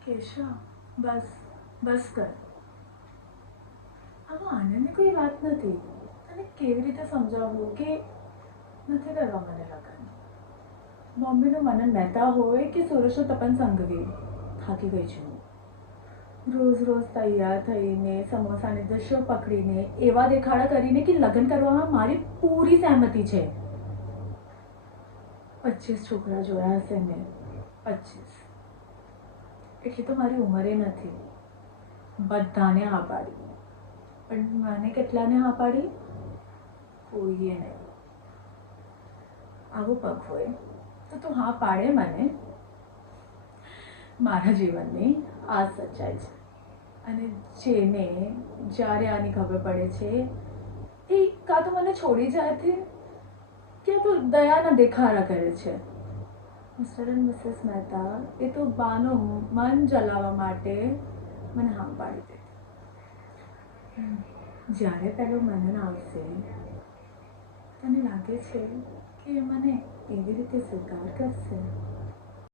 કેશવ, બસ બસ કર. આમાં આનંદની કોઈ વાત નથી. તને કેવી રીતે સમજાવવું કે નથી કરવા મને લગન? બોમ્બેનો મનન મહેતા હોય કે સુરેશનો તપન સંઘવી, થાકી ગઈ છું. રોજ રોજ તૈયાર થઈને સમોસાને દૃશ્યો પકડીને એવા દેખાડા કરીને કે લગ્ન કરવામાં મારી પૂરી સહેમતિ છે. 25 છોકરા જોયા હશે મેં, 25. એટલી તો મારી ઉંમરે નથી. બધાને હા પાડી, પણ મને કેટલાને હા પાડી? કોઈએ નહીં. આવો પગ હોય તો તું હા પાડે મને? મારા જીવનની આ સચ્ચાઈ છે. અને જેને જ્યારે આની ખબર પડે છે એ કાં તો મને છોડી જાય છે ક્યાં તો દયાના દેખાડા કરે છે. મિસ્ટર એન્ડ મિસિસ મહેતા એ તો બાનું મન જલાવવા માટે મને હા પાડી દે. જ્યારે પહેલો મનન આવશે તને લાગે છે કે મને એવી રીતે સ્વીકાર કરશે?